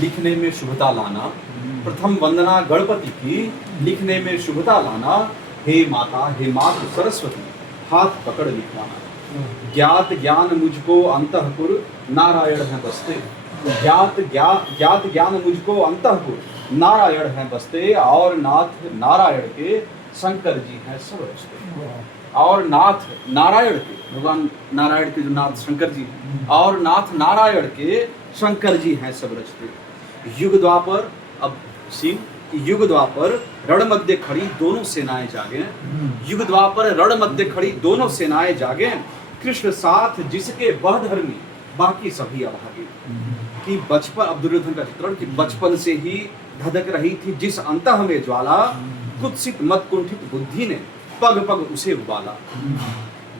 लिखने में शुभता लाना। प्रथम वंदना गणपति की, लिखने में शुभता लाना। हे माता हे मातृ सरस्वती, हाथ पकड़ लिखवाना। ज्ञात ज्ञान मुझको अंतःपुर, नारायण है बसते। ज्ञात ज्ञान मुझको अंतःपुर, नारायण है बसते। और नाथ नारायण के, शंकर जी हैं सब रचते। और नाथ नारायण के, भगवान नारायण के जो नाथ शंकर जी हैं, और नाथ नारायण के शंकर जी हैं सब रचते। युग द्वापर, अब सिंह, युग द्वापर रण मध्य खड़ी दोनों सेनाएं जागे। युग द्वापर रण मध्य खड़ी दोनों सेनाएं जागे। कृष्ण साथ जिसके वह धर्मी, बाकी सभी अभागे। कि बचपन, अब दुर्योधन का चित्रण, कि बचपन से ही धधक रही थी जिस अंतः में ज्वाला, कुत्सित मत कुंठित बुद्धि ने पग पग उसे उबाला।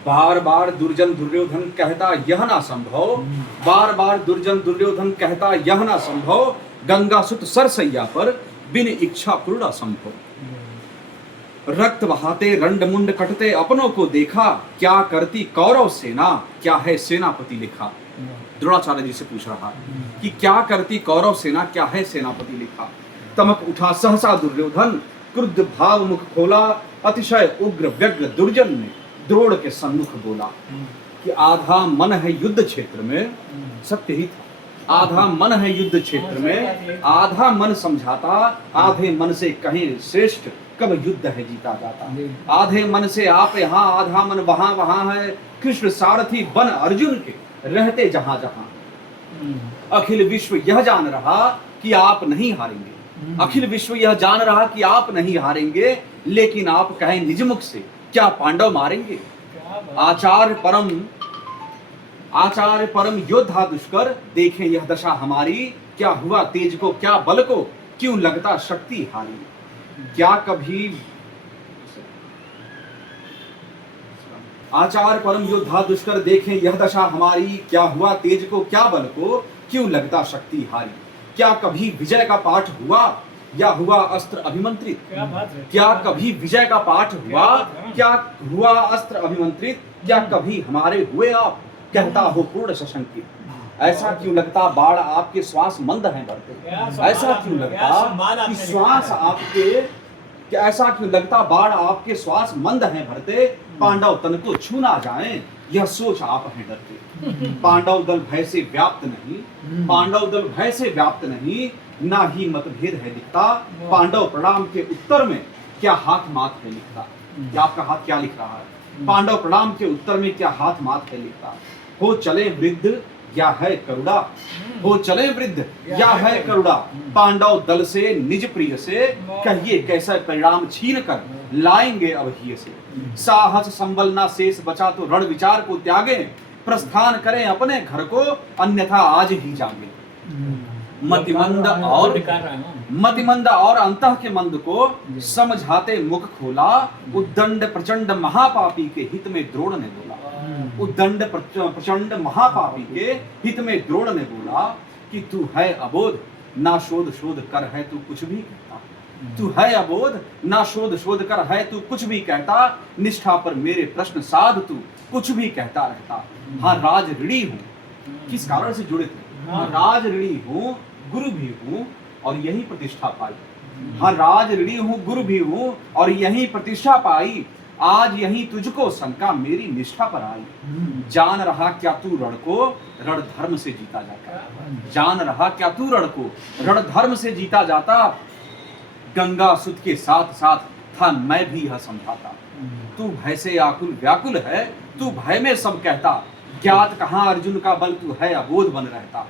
बार बार दुर्जन दुर्योधन कहता यह ना संभव, बार बार दुर्जन दुर्योधन कहता यह ना संभव। गंगा सुत सरसैया पर बिन इच्छा पूर्ण संभव। रक्त बहाते रंड मुंड कटते अपनों को देखा, क्या करती कौरव सेना, क्या है सेनापति लिखा। द्रोणाचार्य जी से पूछ रहा कि क्या करती कौरव सेना, क्या है सेनापति लिखा। तमक उठा सहसा दुर्योधन, क्रुद्ध भाव मुख खोला। अतिशय उग्र व्यग्र दुर्जन ने द्रोण के सम्मुख बोला कि आधा मन है युद्ध क्षेत्र में, सत्य ही था। आधा मन है युद्ध क्षेत्र में, आधा मन समझाता। आधे मन से कहीं श्रेष्ठ कब युद्ध है जीता जाता। आधे मन से आप यहाँ, आधा मन वहां वहां है। कृष्ण सारथी बन अर्जुन के, रहते जहां जहां। अखिल विश्व यह जान रहा कि आप नहीं हारेंगे। अखिल विश्व यह जान रहा कि आप नहीं हारेंगे, लेकिन आप कहें निज मुख से, क्या पांडव मारेंगे। आचार्य परम योद्धा दुष्कर, देखें यह दशा हमारी। क्या हुआ तेज को, क्या बल को, क्यों लगता शक्ति हारी। क्या कभी आचार्य परम योद्धा दुष्कर, देखें यह दशा हमारी। क्या हुआ तेज को, क्या बल को, क्यों लगता शक्ति हारी। क्या कभी विजय का पाठ हुआ, या हुआ अस्त्र अभिमंत्रित। क्या कभी विजय का पाठ हुआ, क्या हुआ अस्त्र अभिमंत्रित। क्या कभी हमारे हुए आप, कहता हो पूर्ण सशंकित। ऐसा क्यों लगता बाढ़ आपके श्वास मंद हैं बढ़ते। ऐसा क्यों लगता कि श्वास आपके, ऐसा क्यों लगता बाढ़ आपके श्वास मंद हैं भरते। पांडव तन को छू ना जाएं, यह सोच आप हैं डरते। पांडव दल भय से व्याप्त नहीं, पांडव दल भय से व्याप्त नहीं। ना ही मतभेद है दिखता, पांडव प्रणाम के उत्तर में क्या हाथ माथ है लिखता। क्या आपका हाथ क्या लिख रहा है। पांडव प्रणाम के उत्तर में क्या हाथ माथ है लिखता। हो चले वृद्ध या है करुणा, हो चले वृद्ध या है करुणा। पांडव दल से निज प्रिय से, कहिए कैसा परिणाम छीन कर लाएंगे अब ही से। साहस संबल ना शेष बचा तो रण विचार को त्यागे। प्रस्थान करें अपने घर को, अन्यथा आज ही जागे। मतिमंद और अंतः के मंद को समझाते मुख खोला। उद्दंड प्रचंड महापापी के हित में द्रोण ने बोला। उद्दंड प्रचंड महापापी के हित में द्रोण ने बोला कि तू है अबोध, ना शोध शोध कर है तू कुछ भी कहता। तू है अबोध, ना शोध शोध कर है तू कुछ भी कहता। निष्ठा पर मेरे प्रश्न साध तू कुछ भी कहता रहता। हाँ राज ऋणी हूँ, किस कारण से जुड़े थे। हाँ राज ऋणी हूँ, गुरु भी हूँ और यही प्रतिष्ठा पाई। हाँ राज ऋणी हूँ, गुरु भी हूँ और यही प्रतिष्ठा पाई। आज यही तुझको शंका मेरी निष्ठा पर आई। जान रहा क्या तू रण को, रण धर्म से जीता जाता। जान रहा क्या तू रण को, रण धर्म से जीता जाता। गंगा सुत के साथ साथ था मैं भी यह समझाता। तू भय से आकुल व्याकुल है, तू भय में सब कहता। ज्ञात कहाँ अर्जुन का बल, तू है अबोध बन रहता।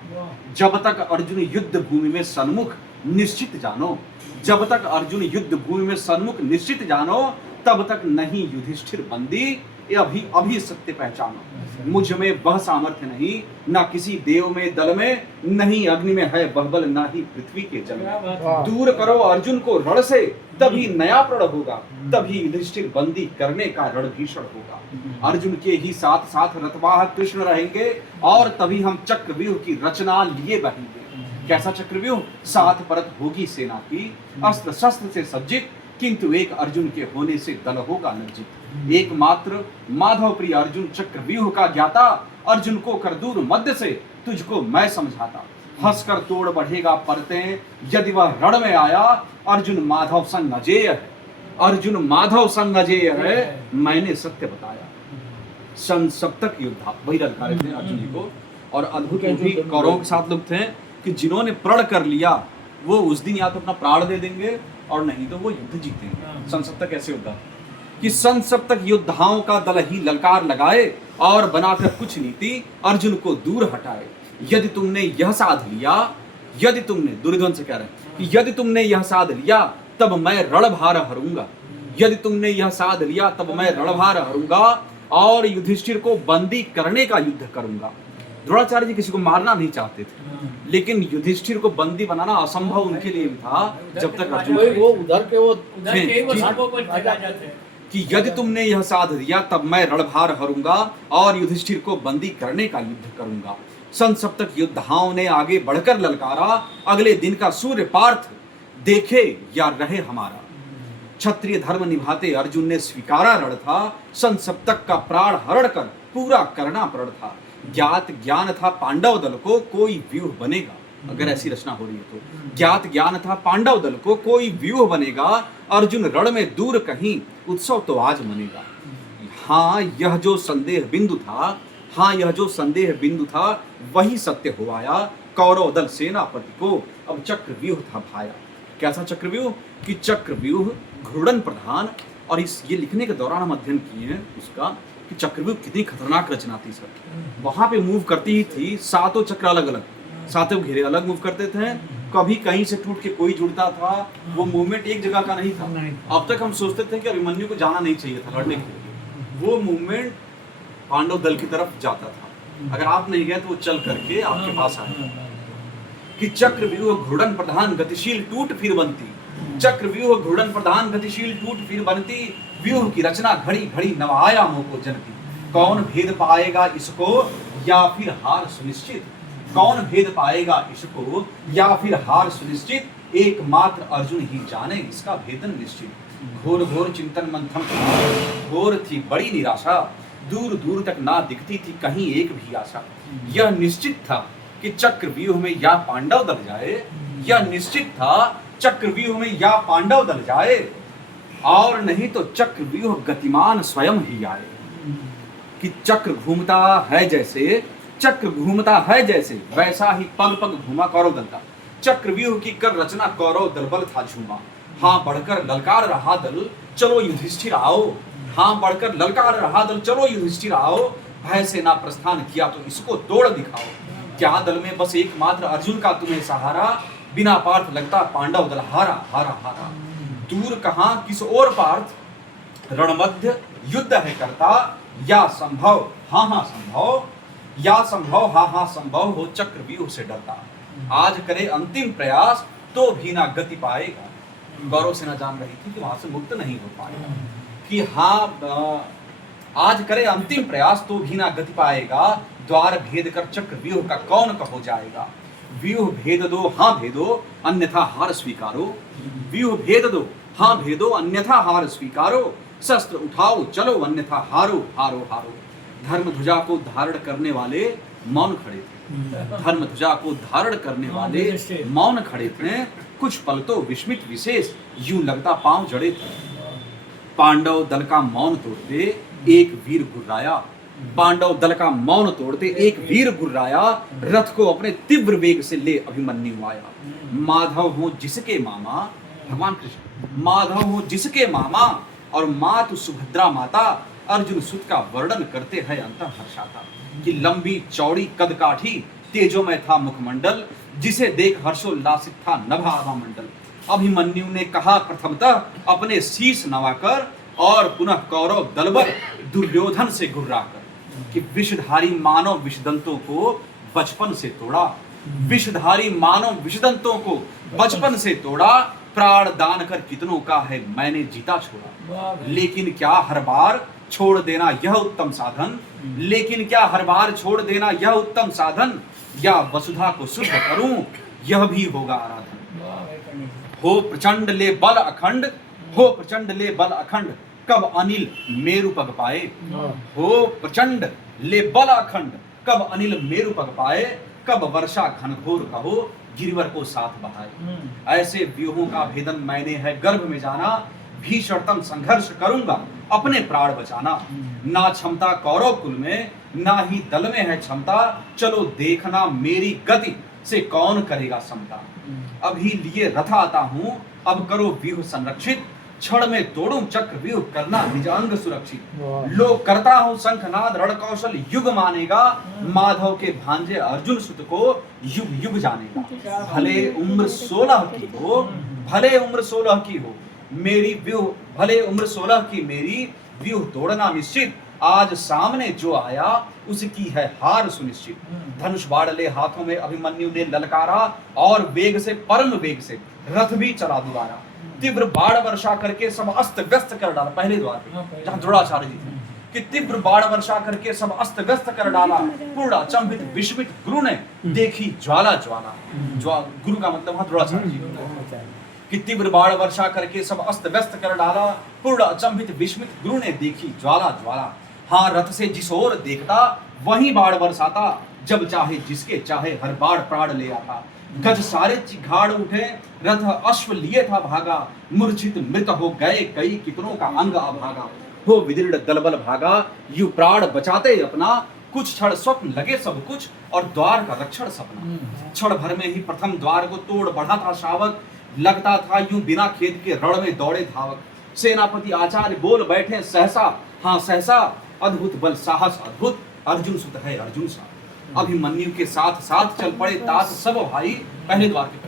जब तक अर्जुन युद्ध भूमि में सन्मुख निश्चित जानो, जब तक अर्जुन युद्ध भूमि में सन्मुख निश्चित जानो, तब तक नहीं युधिष्ठिर बंदी, ये अभी सत्य पहचानो। मुझ में वह सामर्थ्य नहीं, ना किसी देव में दल में, नहीं अग्नि में है वह बल, ना ही पृथ्वी के जल में। दूर करो अर्जुन को रण से, तभी नया प्रण होगा। तभी युधिष्ठिर बंदी करने का रण भीषण होगा। अर्जुन के ही साथ साथ रथवाहक कृष्ण रहेंगे और तभी हम चक्रव्यूह की रचना लिए बहेंगे। कैसा चक्रव्यूह, सात परत होगी सेना की, अस्त्र शस्त्र से सज्जित, किंतु एक अर्जुन के होने से दल होगा लज्जित। एकमात्र माधव प्रिय अर्जुन चक्रव्यूह का ज्ञाता, अर्जुन को कर दूर मध्य से तुझको मैं समझाता। हंसकर तोड़ बढ़ेगा परतें, यदि वह रण में आया अर्जुन माधव संग अजेय है, अर्जुन माधव संग अजेय है, मैंने सत्य बताया। सन सप्तक योद्धा वही ललकारे थे अर्जुन जी को, और अद्भुत भी कौरवों के साथ लोग थे कि जिन्होंने प्रण कर लिया वो उस दिन या तो अपना प्राण दे देंगे और नहीं तो वो युद्ध जीतेंगे। सन सप्तक ऐसे योद्धा कि सन सप्तक योद्धाओं का दल ही ललकार लगाए और बनाकर कुछ नीति अर्जुन को दूर हटाए। यदि तुमने यह साध लिया, यदि तुमने, दुर्योधन से कह रहे हैं कि यदि तुमने यह साध लिया तब मैं रणभार हरूंगा, यदि तुमने यह साध लिया तब मैं रणभार हरूंगा और युधिष्ठिर को बंदी करने का युद्ध करूंगा। द्रोणाचार्य जी किसी को मारना नहीं चाहते थे, लेकिन युधिष्ठिर को बंदी बनाना असंभव उनके लिए भी था जब तक अर्जुन वो उधर के वो कि यदि तुमने यह साध दिया तब मैं रणभार हरूंगा और युधिष्ठिर को बंदी करने का युद्ध करूंगा। सन सप्तक योद्धाओं ने आगे बढ़कर ललकारा, अगले दिन का सूर्य पार्थ देखे या रहे हमारा। क्षत्रिय धर्म निभाते अर्जुन ने स्वीकारा रण था, सन सप्तक का प्राण हरण कर पूरा करना प्रण था। ज्ञात ज्ञान था पांडव दल को कोई व्यूह बनेगा, अगर ऐसी रचना हो रही है तो ज्ञात ज्ञान था पांडव दल को कोई व्यूह बनेगा, अर्जुन रण में दूर कहीं उत्सव तो आज मनेगा। हाँ यह जो संदेह बिंदु था, हाँ यह जो संदेह बिंदु था वही सत्य हो आया, कौरव दल सेनापति को अब चक्रव्यूह था भाया। कैसा चक्रव्यूह कि चक्रव्यूह घूर्णन प्रधान, और इस ये लिखने के दौरान हम अध्ययन किए हैं उसका कि चक्रव्यूह कितनी खतरनाक रचना थी सर। वहां पे मूव करती ही थी, सातों चक्र अलग अलग, सातों घेरे अलग मूव करते थे, कभी कहीं से टूट के कोई जुड़ता था, वो मूवमेंट एक जगह का नहीं था। अब तक हम सोचते थे कि अभिमन्यु को जाना नहीं चाहिए था लड़ने के लिए, वो मूवमेंट पांडव दल की तरफ जाता था, अगर आप नहीं गए तो वो चल करके आपके पास आए। कि चक्रव्यूह घूर्णन प्रधान गतिशील टूट फिर बनती, चक्रव्यूह घूर्णन प्रधान गतिशील टूट फिर बनती, व्यूह की रचना घड़ी घड़ी नवायामों को जनती। कौन भेद पाएगा इसको या फिर हार सुनिश्चित, कौन भेद पाएगा इसको या फिर हार सुनिश्चित, एकमात्र अर्जुन ही जाने इसका भेदन निश्चित। घोर घोर चिंतन मंथन घोर थी बड़ी निराशा, दूर दूर तक ना दिखती थी कहीं एक भी आशा। यह निश्चित था कि चक्रव्यूह में या पांडव दल जाए, यह निश्चित था चक्रव्यूह में या पांडव दल जाए, और नहीं तो चक्रव्यूह गतिमान स्वयं ही आए। कि चक्र घूमता है जैसे, चक्र घूमता है जैसे वैसा ही पग पग घूमा कौरव दल का। चक्रव्यूह की कर रचना कौरव दल बल था झूमा, हाँ बढ़कर ललकार रहा दल चलो युधिष्ठिर आओ, हाँ बढ़कर ललकार रहा दल चलो युधिष्ठिर आओ, भय से ना प्रस्थान किया तो इसको तोड़ दिखाओ। क्या दल में बस एकमात्र अर्जुन का तुम्हें सहारा, बिना पार्थ लगता पांडव दल हारा हारा हारा। दूर कहां किस ओर पार्थ रणमध्य युद्ध है करता, या संभव हाँ हाँ संभव, या संभव हाँ हाँ संभव हो चक्रव्यूह से डरता। आज करे अंतिम प्रयास तो भी ना गति पाएगा। गौरव सेना जान रही थी कि वहां से मुक्त नहीं हो पाएगा। कि हाँ आज करे अंतिम प्रयास तो भी ना गति पाएगा, द्वार भेद कर चक्रव्यूह का कौन कहो जाएगा। व्यूह भेद दो हाँ भेदो अन्यथा हार स्वीकारो, व्यूह भेद दो हाँ भेदो अन्यथा हार स्वीकारो, शस्त्र उठाओ चलो अन्यथा हारो हारो हारो। धर्म ध्वजा को धारण करने वाले मौन खड़े थे, धर्म ध्वजा को धारण करने वाले मौन खड़े थे, कुछ पल तो विस्मित विशेष यूं लगता पांव जड़े थे। पांडव दल का मौन तोड़ते एक वीर गुर्राया, पांडव दल का मौन तोड़ते एक वीर गुर्राया, रथ को अपने तीव्र वेग से ले अभिमन्यु आया। माधव हो जिसके मामा, भगवान कृष्ण माधव हो जिसके मामा, और मातु सुभद्रा माता, अर्जुन सुत का वर्णन करते हैं अंतर हर्षाता। कि लंबी चौड़ी कद काठी तेजोमय था मुखमंडल, जिसे देख हर्षोल्लासित था नभावा मंडल। अभिमन्यु ने कहा प्रथमतः अपने शीश नवाकर, और पुनः कौरव दलबल दुर्योधन से गुर्राकर। कि विषधारी मानव विषदंतों को बचपन से तोड़ा, विषधारी मानव विषदंतों को बचपन से तोड़ा, प्राण दान कर कितनों का है मैंने जीता छोड़ा। लेकिन क्या हर बार छोड़ देना यह उत्तम साधन, लेकिन क्या हर बार छोड़ देना यह उत्तम साधन, या वसुधा को शुद्ध करूं यह भी होगा आराधन। हो प्रचंड ले बल अखंड, हो प्रचंड ले बल अखंड, कब अनिल मेरु पग पाए। हो प्रचंड ले बल अखंड, कब अनिल मेरु पग पाए, कब वर्षा घनघोर कहो गिरिवर को साथ बहाए। ऐसे व्यूहों का भेदन मैंने है गर्भ में जाना, भीषणतम संघर्ष करूंगा अपने प्राण बचाना। ना क्षमता कौरव कुल में ना ही दल में है क्षमता, चलो देखना मेरी गति से कौन करेगा समता। अभी लिए रथ आता हूं अब करो व्यूह संरक्षित, क्षण में तोड़ूं चक्र व्यूह करना निज अंग सुरक्षित। लो करता हूं शंखनाद रण कौशल युग मानेगा, माधव के भांजे अर्जुन सुत को युग युग जानेगा। भले उम्र 16 की हो, भले उम्र 16 की हो मेरी व्यूह, भले उम्र 16 की मेरी व्यूह तोड़ना निश्चित, आज सामने जो आया उसकी है हार सुनिश्चित। धनुष बाण ले हाथों में अभिमन्यु ने ललकारा, और वेग से परम वेग से रथ भी चला दोबारा। तीव्र बाण वर्षा करके सब अस्त व्यस्त कर डाला, पहले द्वार पे जहां द्रोणाचार्य जी थे, कि तीव्र बाण वर्षा करके सब अस्त व्यस्त कर डाला। पूर्ण अचंभित विस्मित गुरु ने देखी ज्वाला ज्वाला, गुरु का मतलब वहां द्रोणाचार्य जी कि तीव्र बाण वर्षा करके सब अस्त व्यस्त कर डाला। पूर्ण अचंभित विस्मित गुरु ने देखी ज्वाला ज्वाला। हाँ, रथ से जिस ओर देखता वहीं बाण बरसाता, जब चाहे जिसके चाहे हर बाण प्राण ले आता। गज सारे चिघाड़ उठे रथ अश्व लिए था भागा, मूर्छित मृत हो गए कई कितनों का अंग अभागा। हो विदीर्ण दलबल भागा यू प्राण बचाते अपना, कुछ क्षण स्वप्न लगे सब कुछ और द्वार का रक्षण सपना। क्षण भर में ही प्रथम द्वार को तोड़ बढ़ा था शावक, लगता था यूं बिना खेद के रण में दौड़े धावक। सेनापति आचार्य बोल बैठे सहसा, हाँ सहसा, अद्भुत बल साहस अद्भुत, अर्जुन सुत है अर्जुन सा। अभिमन्यु के साथ साथ चल पड़े तात सब भाई, पहले द्वार के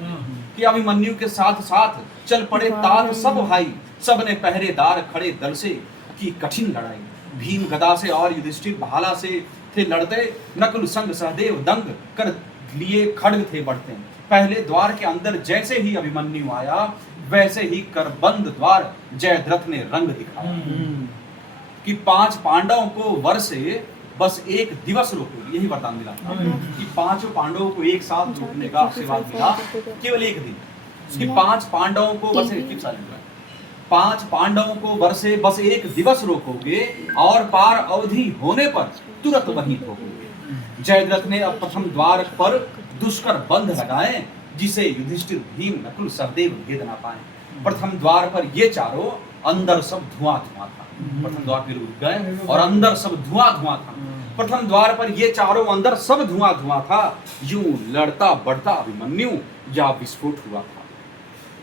कि अभिमन्यु के साथ साथ चल पड़े तात सब भाई। सबने पहरेदार खड़े दल से की कठिन लड़ाई, भीम गदा से और युधिष्ठिर भाला से थे लड़ते। नकुल संग सहदेव दंग कर लिए खड्ग थे बढ़ते। पहले द्वार के अंदर जैसे ही अभिमन्यु आया, वैसे ही करबंद द्वार जयद्रथ ने रंग दिखाया कि 5 पांडवों को वर्षे बस एक दिवस रोको। यही वरदान मिला कि 5 पांडवों को एक साथ रोकने का आशीर्वाद मिला, केवल एक दिन। कि 5 पांडवों को बस 5 पांडवों को वर्षे बस एक दिवस रोकोगे, और पार अवधि होने पर तुरंत वहीं रोकोगे। जयद्रथ ने अब प्रथम द्वार पर दुष्कर बंध लगाए, जिसे युधिष्ठिर भीम नकुल सहदेव भेद ना पाए। प्रथम द्वार पर ये चारों अंदर सब धुआं धुआं था। प्रथम द्वार पर रुक गए और अंदर सब धुआं धुआं था। प्रथम द्वार पर ये चारों अंदर सब धुआं धुआं था। यूं लड़ता बढ़ता अभिमन्यु या विस्फोट हुआ था।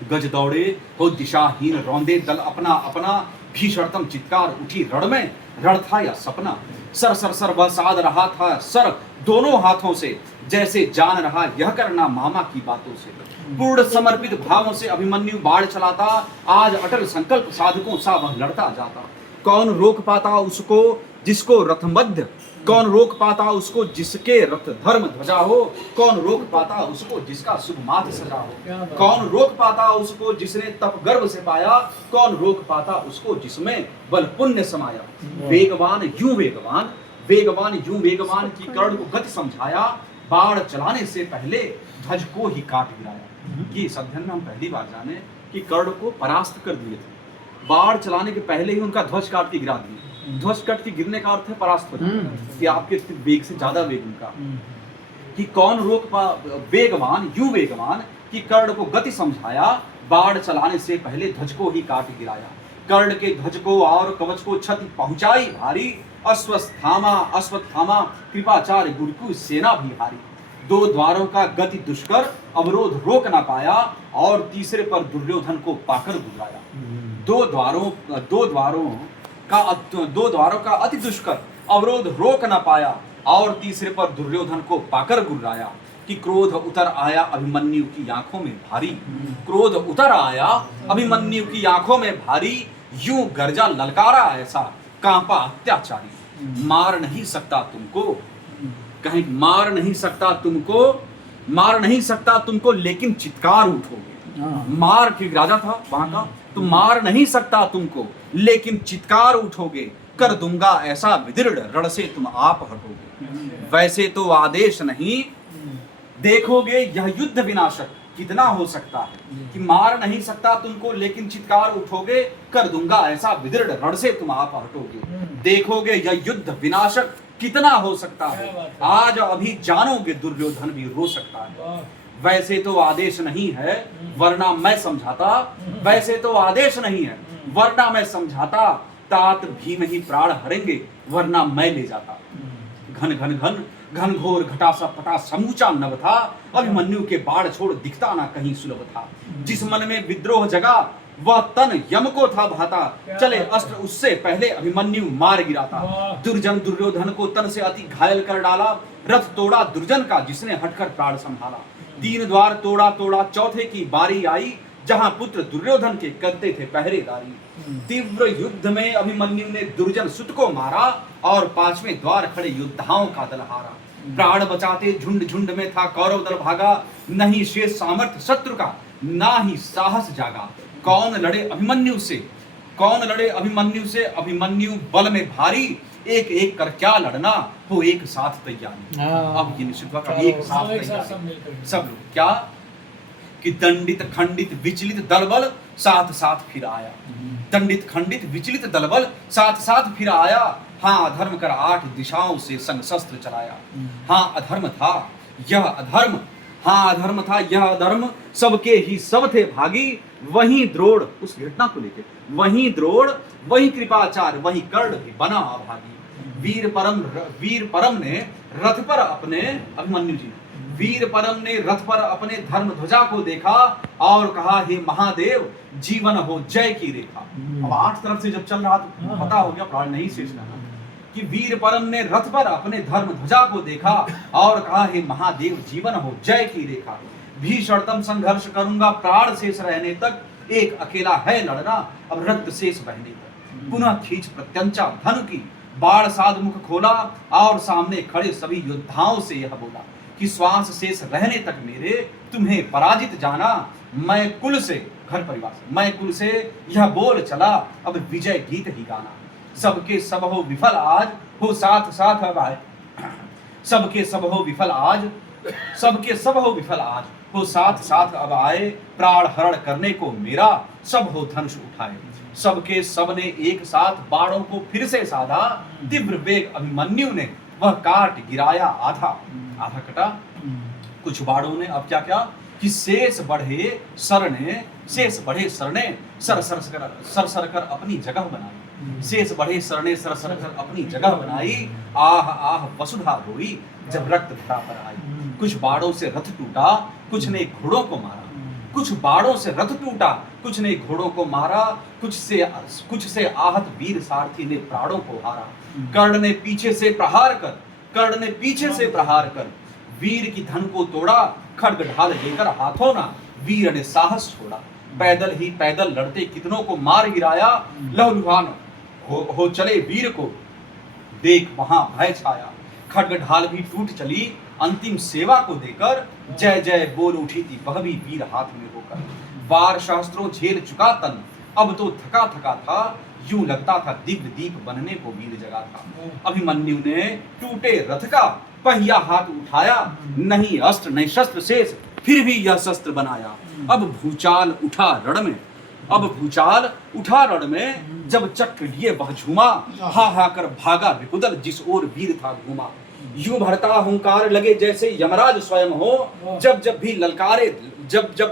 गज दौड़े हो दिशाहीन रौंदे दल अपना अपना, भीषणतम चित्कार उठी रण में, रण था या सपना। सर सर सर वह साध रहा था सर दोनों हाथों से, जैसे जान रहा यह करना मामा की बातों से। पूर्ण समर्पित भावों से अभिमन्यु बाढ़ चलाता, आज अटल संकल्प साधकों सा वह लड़ता जाता। कौन रोक पाता उसको जिसको रथमध्य, कौन रोक पाता उसको जिसके रथ धर्म ध्वजा हो, कौन रोक पाता उसको जिसका शुभ माथ सजा हो, कौन रोक पाता उसको जिसने तप गर्भ से पाया, कौन रोक पाता उसको जिसमें बल पुण्य समाया। वेगवान यूं वेगवान, वेगवान यूं वेगवान की कर्ण को गति समझाया, बाढ़ चलाने से पहले ध्वज को ही काट गिराया। ये इस अध्ययन में हम पहली बार जाने कि कर्ण को परास्त कर दिए थे, बाढ़ चलाने के पहले ही उनका ध्वज काट के गिरा दिए। ध्वज कट के गिरने का अर्थ है परास्त हो जाना, कि आपके वेग से ज्यादा वेग उनका। कि कौन रोक पा वेगवान यूं वेगवान कि कर्ण को गति समझाया, बाढ़ चलाने से पहले ध्वज को ही काट गिराया। कर्ण के ध्वज को और कवच को क्षति पहुंचाई भारी, अश्वत्थामा कृपाचार्य गुरुकुल सेना भी हारी। 2 द्वारों का गति दुष्कर अवरोध रोक ना पाया, और तीसरे पर दुर्योधन को पाकर गुजराया। 2 द्वारों का अति दुष्कर अवरोध रोक न पाया, और तीसरे पर दुर्योधन को पाकर गुर्राया। कि क्रोध उतर आया अभिमन्यु की आंखों में भारी, क्रोध उतर आया अभिमन्यु की आंखों में भारी। यूं गर्जा ललकारा ऐसा कांपा अत्याचारी, मार नहीं सकता तुमको, कहीं मार नहीं सकता तुमको, मार नहीं सकता तुमको लेकिन चित्कार उठोगे। मार के राजा था वहां का, तो मार नहीं सकता तुमको लेकिन चित्कार उठोगे, कर दूंगा ऐसा विदीर्ण रण से तुम आप हटोगे। वैसे तो आदेश नहीं देखोगे यह युद्ध विनाशक कितना हो सकता है, कि मार नहीं सकता तुमको लेकिन चित्कार उठोगे, कर दूंगा ऐसा विदीर्ण रण से तुम आप हटोगे। देखोगे यह युद्ध विनाशक कितना हो सकता है। क्या बात है। आज अभी जानोगे दुर्योधन भी रो सकता है। वाह। वैसे तो आदेश नहीं है वरना मैं समझाता, वैसे तो आदेश नहीं है वरना मैं समझाता, तात भीम ही प्राण हरेंगे वरना मैं ले जाता। घन घन घन घन घोर घटा सा पटा समूचा नभ था, अभिमन्यु के बाढ़ छोड़ दिखता ना कहीं सुलभ था। जिस मन में विद्रोह जगा वह तन यम को था भाता, चले अस्त्र उससे पहले अभिमन्यु मार गिराता। दुर्जन दुर्योधन को तन से अति घायल कर डाला, रथ तोड़ा दुर्जन का जिसने हटकर प्राण संभाला। तीन द्वार तोड़ा तोड़ा चौथे की बारी आई, जहां पुत्र दुर्योधन के करते थे पहरेदारी। तीव्र युद्ध में अभिमन्यु ने दुर्जन सुत को मारा, और पांचवें द्वार खड़े योद्धाओं का दल हारा। प्राण बचाते झुंड झुंड में था कौरव दल भागा, नहीं शेष सामर्थ्य शत्रु का ना ही साहस जागा। कौन लड़े अभिमन्यु से, कौन लड़े अभिमन्यु से, अभिमन्यु बल में भारी, एक एक कर क्या लड़ना हो एक साथ तैयारी। अब ये निश्चित हुआ कि एक साथ तैयारी सब लोग क्या कि दंडित खंडित विचलित दलबल साथ साथ फिर आया। दंडित खंडित विचलित दलबल साथ साथ फिर आया। हाँ अधर्म कर 8 दिशाओं से संग शस्त्र चलाया। हाँ अधर्म था यह अधर्म, हाँ अधर्म था यह अधर्म, सबके ही सब थे भागी। वहीं द्रोण उस घटना को लेकर, वहीं द्रोण वहीं कृपाचार्य वहीं कर्ण भी बना अभागी। वीर परम ने रथ पर अपने, अभिमन्यु जी वीर परम ने रथ पर अपने धर्म ध्वजा को देखा और कहा हे महादेव जीवन हो जय की रेखा। अब 8 तरफ से जब चल रहा तो पता हो गया प्राण नहीं शेष रहना, कि वीर परम ने रथ पर अपने धर्म ध्वजा को देखा और कहा हे महादेव जीवन हो जय की रेखा। भीषणतम संघर्ष करूंगा प्राण शेष रहने तक, एक अकेला है लड़ना अब रक्त शेष बहने तक। पुनः खींच प्रत्यंचा धनु की, बाण साध मुख खोला और सामने खड़े सभी योद्धाओं से यह बोला कि श्वास शेष रहने तक मेरे तुम्हें पराजित जाना। मैं कुल से, घर परिवार से, मैं कुल से यह बोल चला अब विजय गीत ही गाना। सबके सब हो विफल आज हो साथ साथ अब आए, सबके सब हो विफल आज, सबके सब हो विफल आज हो साथ साथ अब आए। प्राण हरण करने को मेरा सब हो धनुष उठाए। सबके सब ने एक साथ बाणों को फिर से साधा, तीव्र वेग अभिमन्यु ने वह काट गिराया आधा। आधा कटा। कुछ बाणों ने अब क्या क्या कि शेष बढ़े सरने, शेष बढ़े सरने सर सर कर अपनी जगह बनाई। शेष बढ़े सरने सर सर कर अपनी जगह बनाई। आह आह वसुधा रोई जब रक्त धरा पर आई। कुछ बाणों से रथ टूटा कुछ ने घोड़ों को मारा, कुछ बाणों से रथ टूटा कुछ ने घोड़ों को मारा। कुछ से आहत वीर सारथी ने प्राणों को हारा। कर्ण ने पीछे से प्रहार कर, कर्ण ने पीछे से प्रहार कर वीर की धन को तोड़ा। खड्ग ढाल लेकर हाथों ना वीर ने साहस छोड़ा। पैदल ही पैदल लड़ते कितनों को मार गिराया। लहलुहान हो चले वीर को देख वहां भय छाया। खड्ग ढाल भी टूट चली अंतिम सेवा को देकर। जय जय बोल उठी थी वह भी वीर हाथ में होकर। वार शास्त्रों झेल चुका तन अब तो थका थका था। यूं लगता था दिव्य दीप बनने को वीर जगा था। अभिमन्यु ने टूटे रथ का पहिया हाथ उठाया। नहीं अस्त्र नहीं शस्त्र शेष फिर भी यह शस्त्र बनाया। अब भूचाल उठा रण में, अब भूचाल उठा रण में। जब चक्र लिए वह झूमा, हा हा कर भागा विपुदल जिस ओर वीर था घूमा। यूं भरता हुंकार लगे जैसे यमराज स्वयं हो। जब जब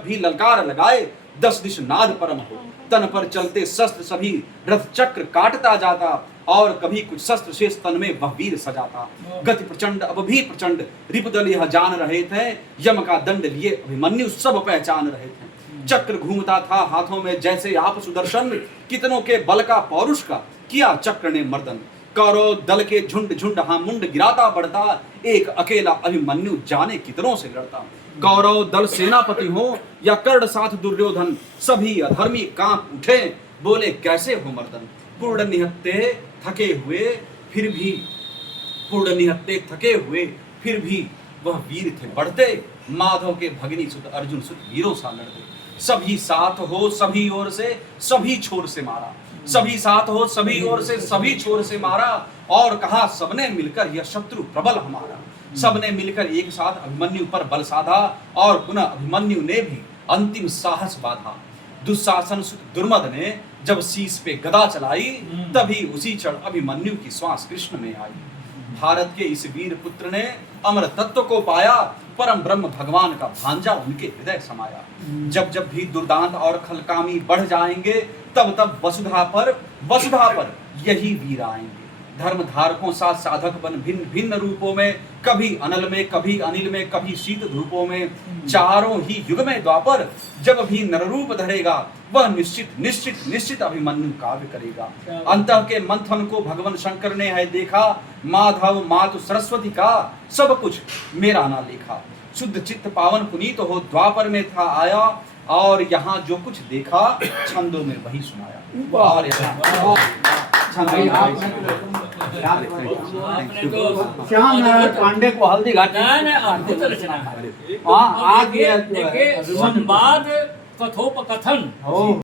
भी ललकार लगाए 10 दिश नाद परम हो। तन पर चलते शस्त्र सभी रथ चक्र काटता जाता। और कभी कुछ शस्त्र शेष तन में वह वीर सजाता। गति प्रचंड अब भी प्रचंड रिपुदल यह जान रहे थे। यम का दंड लिए अभिमन्यु सब पहचान रहे थे। चक्र घूमता था हाथों में जैसे आप सुदर्शन। कितनों के बल का पौरुष का किया चक्र ने मर्दन। कौरव दल के झुंड झुंड हाँ मुंड गिराता बढ़ता। एक अकेला अभिमन्यु जाने कितनों से लड़ता। कौरव दल सेनापति हो या कर्ण साथ दुर्योधन, सभी अधर्मी कांप उठे बोले कैसे हो मर्दन। पूर्ण निहत्ते थके हुए फिर भी, पूर्ण निहत्ते थके हुए फिर भी वह वीर थे बढ़ते। माधव के भगिनी सुत अर्जुन सुत वीरों सा लड़ते। सभी साथ हो सभी ओर से सभी छोर से मारा। सभी साथ हो सभी ओर से सभी छोर से मारा। और कहा सबने मिलकर यह शत्रु प्रबल हमारा। सबने मिलकर एक साथ अभिमन्यु पर बल साधा। और पुनः अभिमन्यु ने भी अंतिम साहस बाधा। दुशासन सुत दुर्मद ने जब शीश पे गदा चलाई, तभी उसी क्षण अभिमन्यु की श्वास कृष्ण में आई। भारत के इस वीर पुत्र ने अमर तत्व को पाया, परम ब्रह्म भगवान का भांजा उनके हृदय समाया। जब जब भी दुर्दांत और खलकामी बढ़ जाएंगे, तब तब वसुधा पर यही वीर आएंगे। धर्म धारकों सा साधक बन भिन्न भिन्न रूपों में, कभी अनल में, कभी अनिल में, कभी शीत धूपों में, चारों ही युग में द्वापर, जब भी नररूप धरेगा, वह निश्चित निश्चित निश्चित अभिमन्यु काव्य करेगा। अंतः के मंथन को भगवान शंकर ने है देखा, माधव मातु सरस्वती का सब कुछ मेरा ना लेखा। शुद्ध चित्त पावन पुनीत हो द्वापर में था आया, और यहाँ जो कुछ देखा छंदों में वही सुनाया। और श्याम नारायण पांडे को हल्दी घाटी देखिए संवाद कथोपकथन